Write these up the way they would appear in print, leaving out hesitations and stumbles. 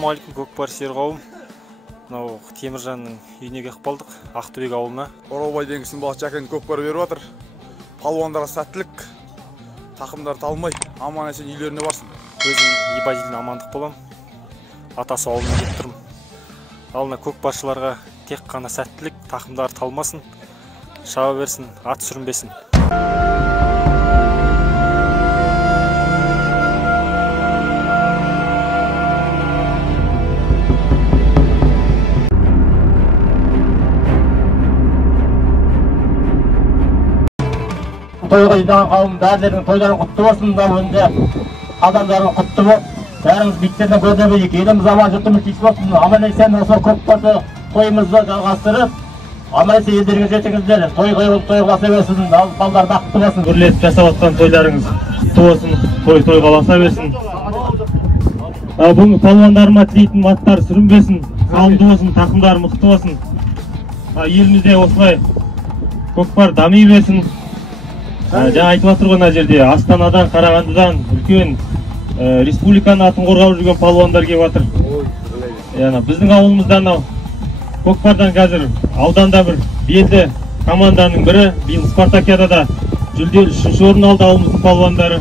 Ассалаумағалейкум, көкпар сүйер қауым. Мынау Теміржанның үйіне келіп қалдық, Ақтөбе ауылына. Оралбай деңгісін бала Жәкен көкпар беріп жатыр. Палуандарға сәттілік, тақымдар талмай, аман есен үйлеріне барсын. Өзім ибадилден амандық болам. Атасы ауылына келіп тұрмын. Алына көкпаршыларға тек қана сәттілік, тақымдар талмасын, шаба берсін, ат сүрінбесін. Тойға жиналған қауым бәрілердің тойларын құтты болсын, önce адамдардың құтты бол. Бәріңіз биттерден көзіне бейік, еліміз аман, жұртымыз тиіс болсын. Аман есен осы көкпарды тойымызды жалғастырып, аман есен елдеріңіз жетіңіздер. Той қойылып, той қаласа берсін, балдар бақытты болсын. Үрлетіп жасап жатқан тойларыңыз құтты болсын, той қаласа берсін. Бүгінгі палуандарыма тілейтін аттар сүрінбесін, салымды болсын, тақымдар мықты болсын. Елімізде осылай көкпар дами берсін. Жаңа айтып жатыр ғой, мына жерде Астанадан, Қарағандыдан үлкен республиканың атын қорғап жүрген палуандар келіп жатыр. Біздің ауылымыздан көкпардан қазір ауданда бір белді команданың бірі, биыл спартакиадада жүлделі 3-ші орын алды ауылымыздың палуандары.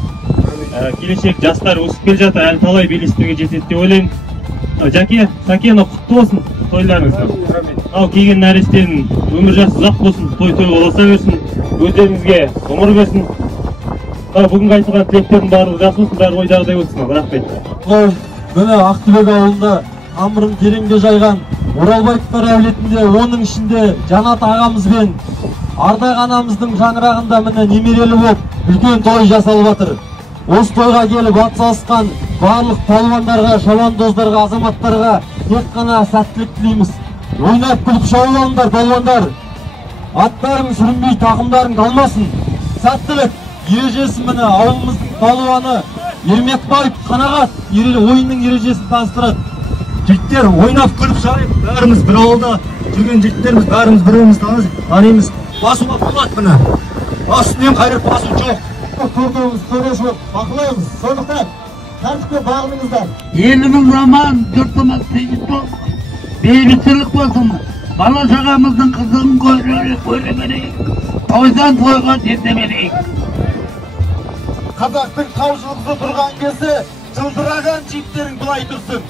Келешек жастар өсіп келе жатыр, әлі талай белестерге жетеді деп ойлаймын. Жәке, Сәке, құтты болсын тойларыңыз. Келген нәрестенің өмір жасы ұзақ болсын, той боласа берсін. Өздеріңізге ғұмыр берсін. Бүгінгі айтылған тілектердің барлығы жақсы болсын, бәрі ойдағыдай болсын. Рахмет. Міне Ақтөбе ауылында тамырын тереңге жайған Оралбаевтар әулетінде, оның ішінде Жанат ағамыз бен Ардай анамыздың шаңырағында міне немерелі болып үлкен той жасалып жатыр. Осы тойға келіп атсалысқан барлық палуандарға, шабандоздарға, азаматтарға тек қана сәттілік тілейміз. Ойнап күліп шауып алыңдар палуандар. Аттарың сүрінбей, тақымдарың қалмасын. Сәттілік. Ережесі міне ауылымыздың палуаны Ермекбаев Қанағат ойынның ережесін таныстырады. Жігіттер ойнап күліп шайып, бәріміз бір ауылда жүрген жігіттеріміз, бәріміз бірімізді танимыз. Басуға болады міне. Астынан қайрат басу жоқ. Көрдіңіз, төрешілік, бақылаймыз. Сондықтан тәртіпке бағыныңыздар. Еліміз аман, жұртымыз тыныш болсын, бейбітшілік болсын. Бала шағамыздың қызығын көре берейік. Тойдан тойға жете берейік. Қазақтың таужылғысы тұрған кезде жылдыраған жігіттерің былай тұрсын.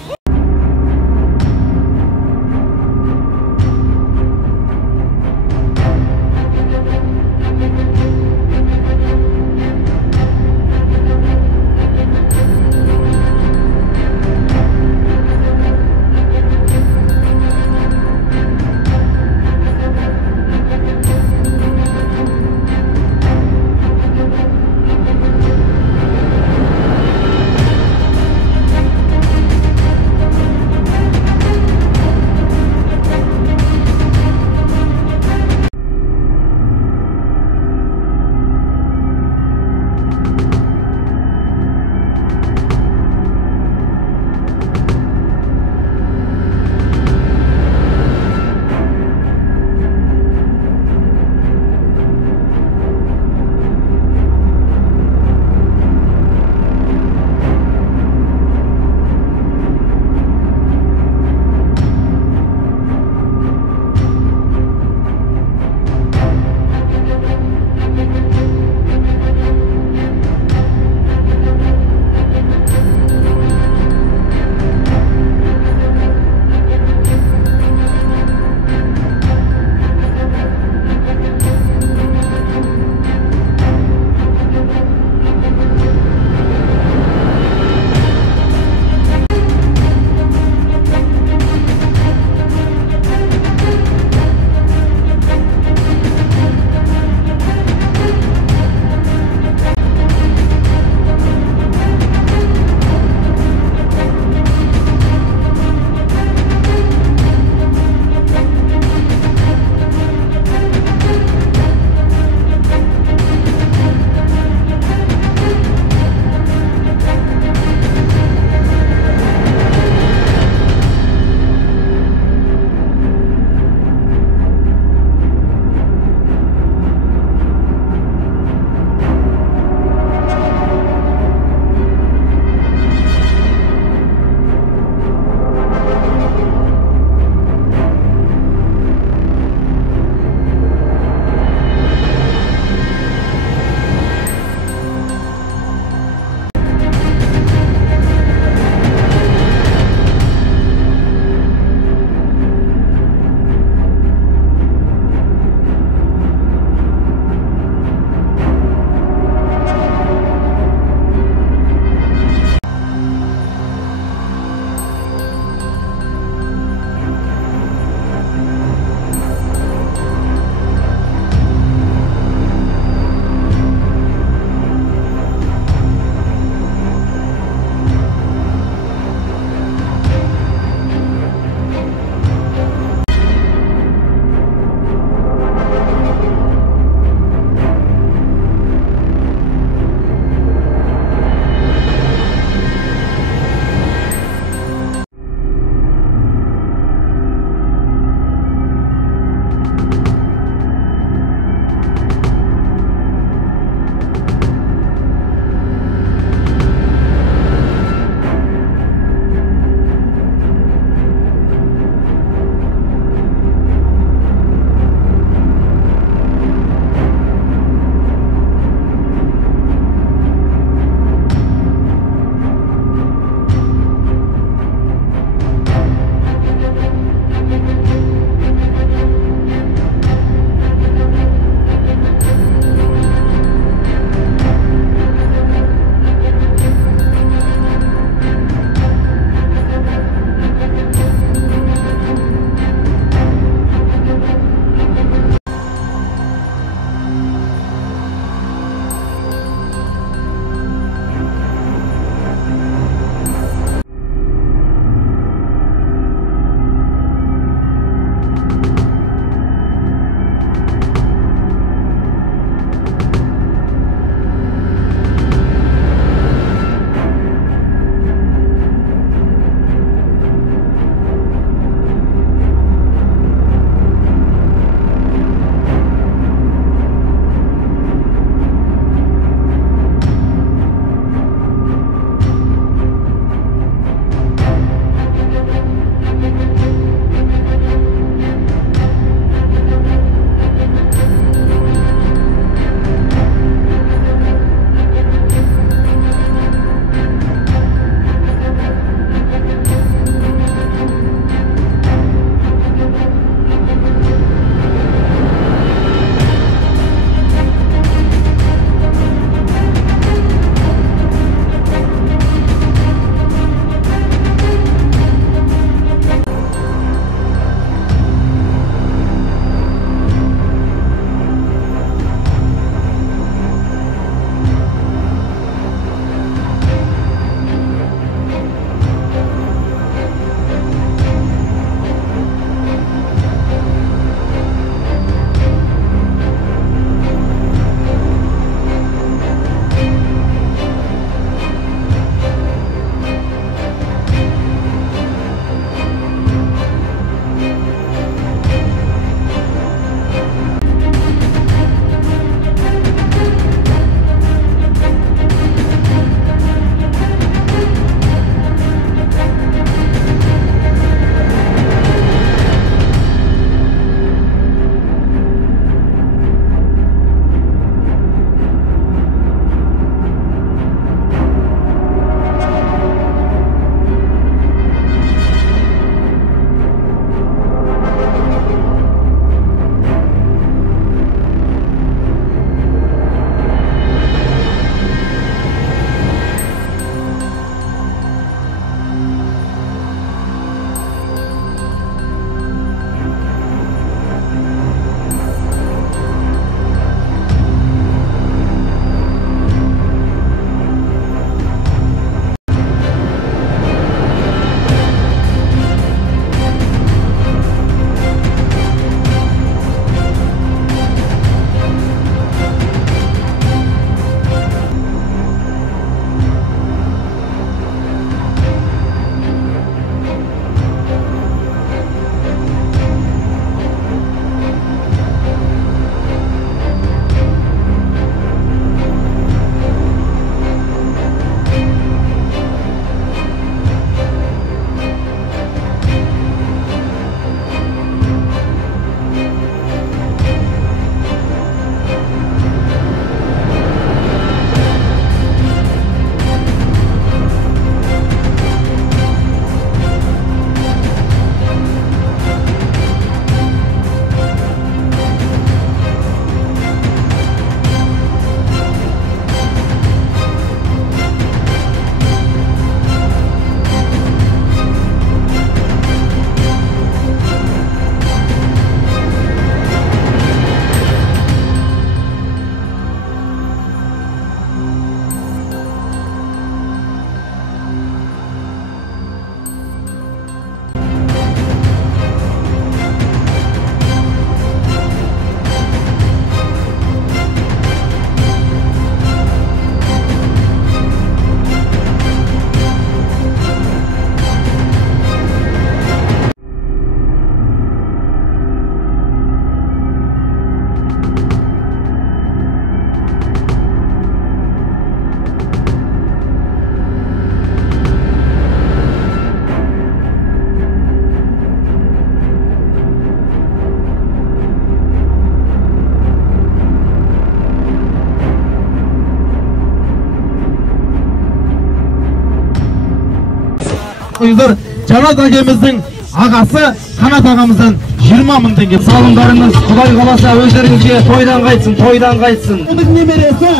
қойыңыздар. Жанат әкеміздің ағасы Қанат ағамыздан 20 мың теңге. Салымдарыңыз Құдай қаласа өздеріңізге тойдан қайтсын, тойдан қайтсын. Оның немересі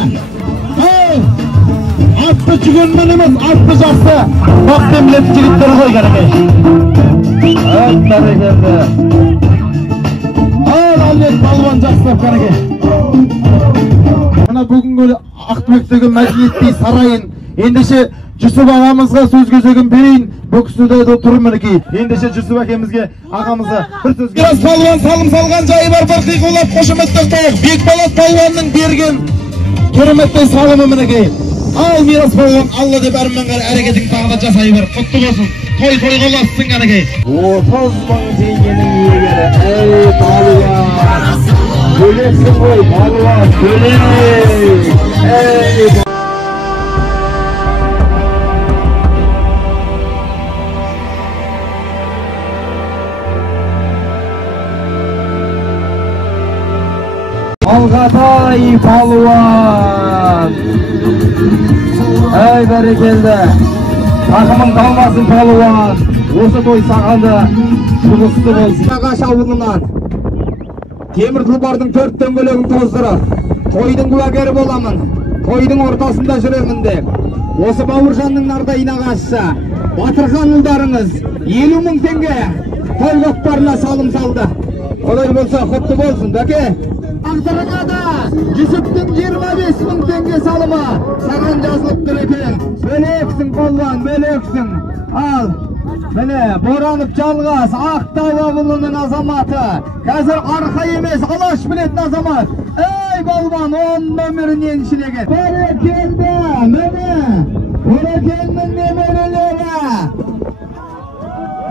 атты жүгенмен емес, атты жақсы бақтемлет жігіттер ғой кәнекей. Бәрекелді. Әлбет балуан жақсылап кәнекей. Мына бүгінгі Ақтөбедегі мәдениеттей сарайын ендеше Жүсіп ағамызға сөз кезегін берейін. Бұл кісіде тұрып мінекей. Ендеше Жүсіп әкемізге ағамызға бір сөз. Biraz палуан салым салған жайы бар, бір қиқулап қошеметтер тоқ. Бекболат палуанның берген кереметтей салымы мінекей. Ал Мирас палуан, Алла деп әрменғар әрекетің тағда жасай бер. Құтты болсын. Той қоласын кәнекей. 30 мың теңгенің иегері. Ей палуан. Бөлексің ғой, палуан. Бөлек. Ей Алғатай палуан. Ей бәрекелді. Тақымың қалмасын палуан. Осы той сағанды жұмысты болсын. Ағаш ауылынан темір тұлпардың 4 дөңгелегін тоздырып, тойдың куәгері боламын, тойдың ортасында жүремін деп. Осы Бауыржанның нардайын ағашша Батырхан ұлдарыңыз 50 мың теңге той көкпарына салым салды. Олай болса құтты болсын, бәке. Ақтырыңа да Жүсіптің 25 мың теңге салымы саған жазылып тұр екен. Бөлексің палуан, бөлексің. Ал, міне боранып жалғас Ақтау ауылының азаматы. Қазір арқа емес, алаш білетін азамат. Ей балуан, 10 нөмірін еншілеген. Бәрекелді, міне Бөрекеннің немерелері.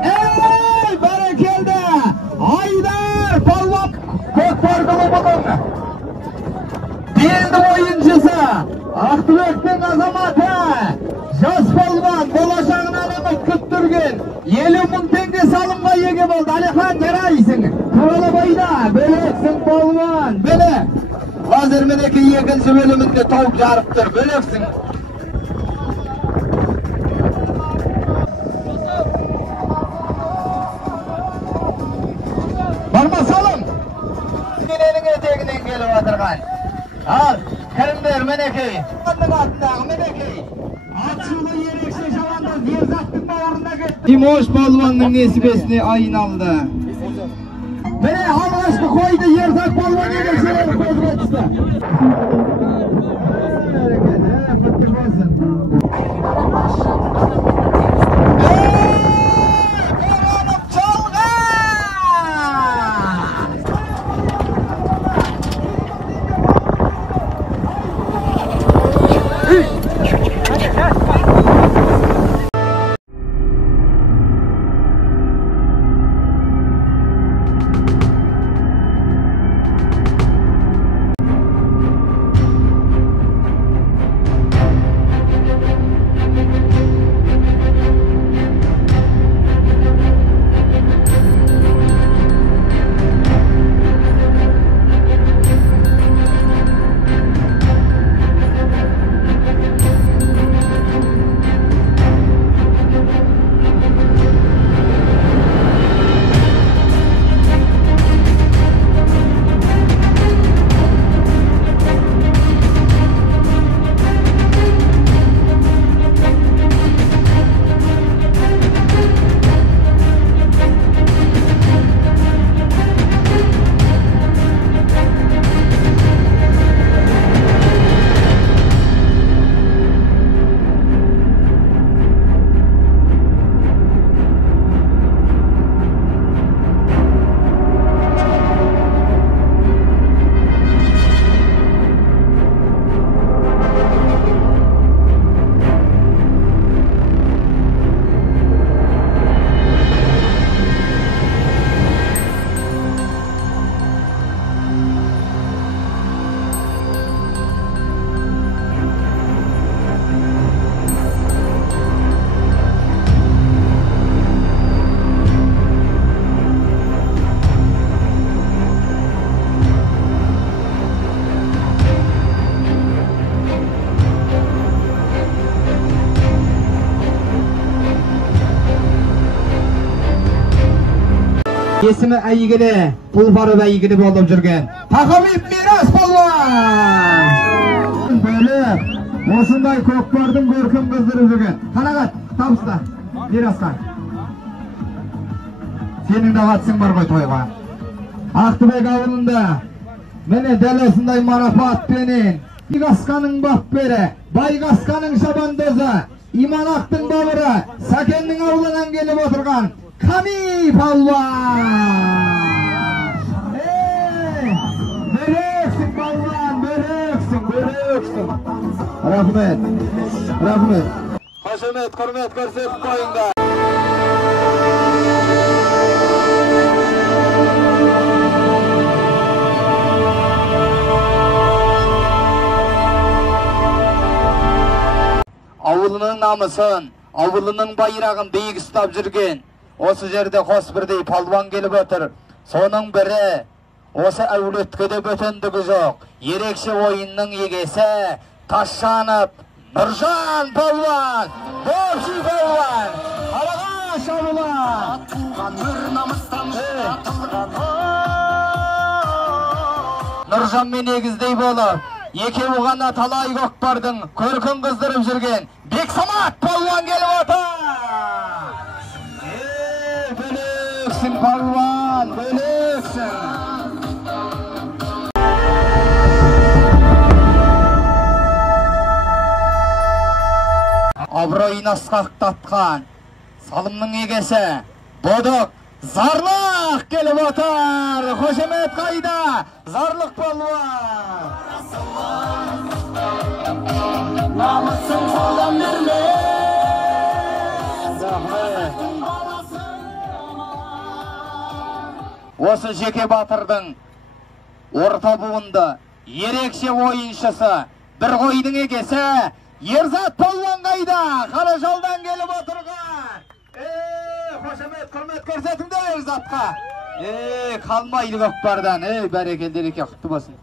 Ей бәрекелді, Айдар палуан көкпар клубының белді ойыншысы, Ақтөбектің азаматы, жас палуан болашағынан үміт күттірген 50 мың теңге салымға еге болды. Алихан жарайсың, Құралабайда бөлексің палуан, бөлек. Қазір мінеке екінші бөлімінде тауып жарып тұр, бөлексің. Барма салым. Менің етегінен келіп отырған. Ал, кірімдер мінекей. Оның атындағы мінекей. Атшылы ерекше жауандыз Ерзаттың бауырында кетті. Тимош палуанның несібесіне айналды. Міне алғашқы қойды Ерзат палуан ерекшелері көзге түсті. Esimi әйгілі, Пұлбарып әйгілі болып жүрген Тахауи Мирас Палуан! Бөліп, осындай көкпардың көркін қыздырып жүрген. Қарағат, табыста, Мирасқа. Сенің де қатысың бар ғой тойға. Ақтыбек ауылында, міне дәл осындай марапатпенен Байғасқаның баппері, Байғасқаның шабандозы, Иманақтың бауыры, Сәкеннің ауылынан келіп отырған Қами Палуан! Бөлексің Палуан, бөлексің. Рахмет. Қошемет, құрмет көрсетіп қойыңдар. Ауылының намысын, ауылының байрағын биік ұстап жүрген, осы жерде қос бірдей палуан келіп отыр. Соның бірі, осы әулеткеде бөтендігі жоқ, ерекше ойынның егесі Ташжанов Нұржан палуан, Бопши палуан, Қараға шабылан. Нұржан мен егіздей болып, екеуі ғана талай көкпардың көркін қыздырып жүрген Бексамат палуан келіп отыр. Бөлексің палуан, бөлексің. Абыройын асқақтатқан салымның егесі Бодық Зарлық келіп отыр. Қошемет қайда? Зарлық палуан. Намысын салам берме. Осы жеке батырдың орта буынды ерекше ойыншысы, бір қойдың егесі Ерзат палуан қайда? Қаражалдан келіп отырған. Қошемет, құрмет көрсетіңдер Ерзатқа. Қалмайды көкпардан. Бәрекелді ереке, құтты болсын.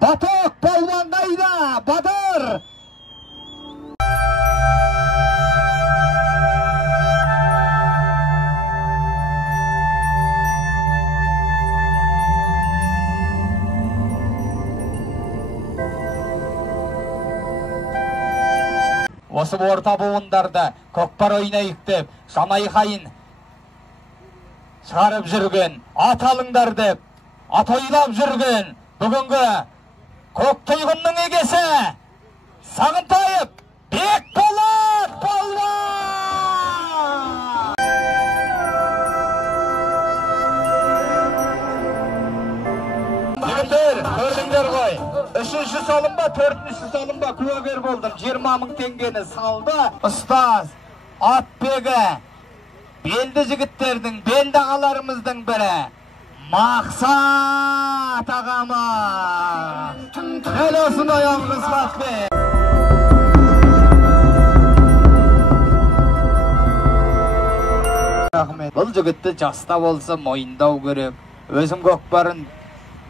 Баток палуан қайда? Батыр! Осы орта буындарды көкпар ойнайық деп, жанайқайын шығарып жүрген, ат алыңдар деп, ат ойлап жүрген бүгінгі көктұйғынның егесі Сағынтаев Бекболат палуан! Жігіттер, көрдіңдер ғой. 3-ші салымба, 4-ші салымба куәгер болдым. 20 мың теңгені салды. Ұстаз Атбегі белді жігіттердің, белді ағаларымыздың бірі Мақсат ағамыз. Дәл осындай алғыс Атбек. Бұл жігітті жаста болса мойындау керек. Өзім көкпарын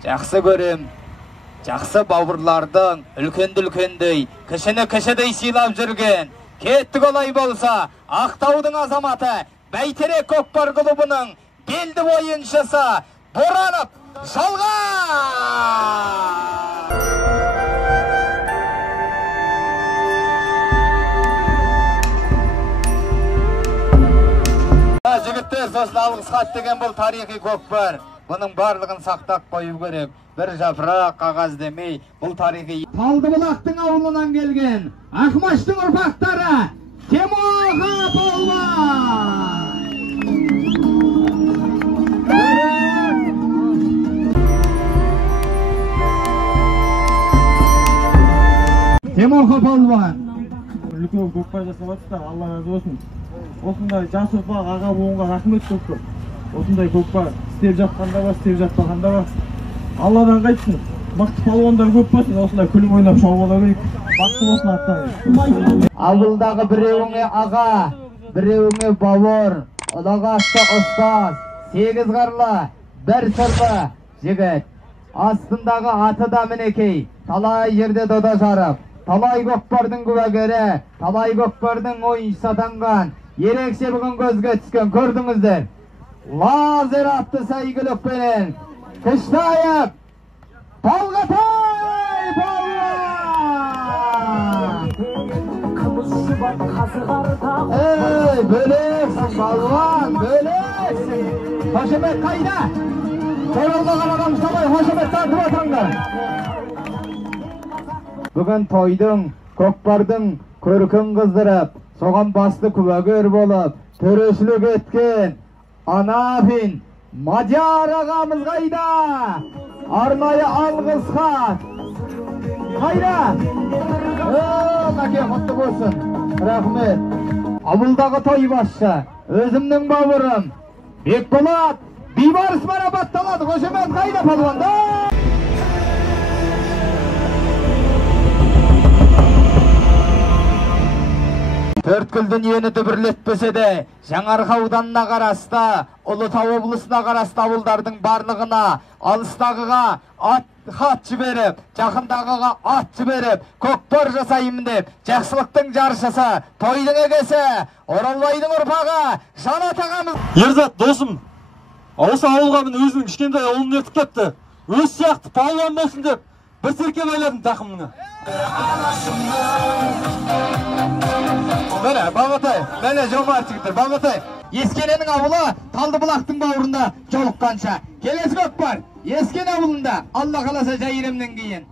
жақсы көрем. Жақсы бауырлардың үлкенді-үлкендей, кішіні-кішідей сыйлап жүрген. Кеттік олай болса, Ақтаудың азаматы Бәйтерек көкпар клубының белді ойыншысы Боранов Жалған! Жігіттер, сосын алғыс хат деген бұл тарихи көкпар. Бұның барлығын сақтап қою керек. Бір жапырақ қағаз демей, бұл тарихи. Талдыбұлақтың ауылынан келген Ақмаштың ұрпақтары Темоға палуан! Темоға палуан! Үлкен көкпар жасап жатсыздар, Алла разы болсын. Осындай жас ұрпақ аға буынға рахмет көп. Осындай көкпар істеп жатқанда бар, істеп жатпағанда бар. Алладан қайтсын. Мықты палуандар көп болсын, осындай күліп ойнап шауып ала берейік. Бақсы болсын аттан. Ауылдағы біреуіңе аға, біреуіңе бауыр, ұлағасты ұстаз, 8 қарлы, 1 сырлы жігіт. Астындағы аты да мінекей, талай жерде дода жарып, талай көкпардың күбәгері, талай көкпардың ойыншысы атанған, ерекше бүгін көзге түскен көрдіңіздер. Лазер атты сәйгілікпенен Кыштаев Талғатай палуан! Бөлексің палуан, бөлексің! Қошемет қайда? Торалға қараған ұстамай қошемет тартып атаңдар. Бүгін тойдың, көкпардың көркін қыздырып, соған басты күбәгер болып, төрешілік еткен Анафин Мадияр ағамыз қайда? Арнайы алғыс хат. Қайда? Мәке құтты болсын. Рахмет. Ауылдағы той басшы, өзімнің бауырым Бекболат Бейбарыс марапатталады. Қошемет қайда палуандар? Төрткүл дүниені дүбірлетпесе де, Жаңарқа ауданына қарасты, Ұлытау облысына қарасты ауылдардың барлығына, алыстағыға хат жіберіп, жақындағыға ат жіберіп, көкпар жасайым деп, жақсылықтың жаршысы, тойдың егесі, Оралбайдың ұрпағы, Жанат ағамыз. Ерзат, досым, осы ауылға мен өзінің кішкентай ұлын ертіп кетті. Өз сияқты палуан болсын деп, бір серке байладым тақымыңа. Міне, Бағатай, міне жомарт жігіттер, Бағатай. Ескененің ауылы Талдыбұлақтың бауырында жолыққанша. Келесі көкпар, Ескен ауылында, Алла қаласа жайырымнан кейін.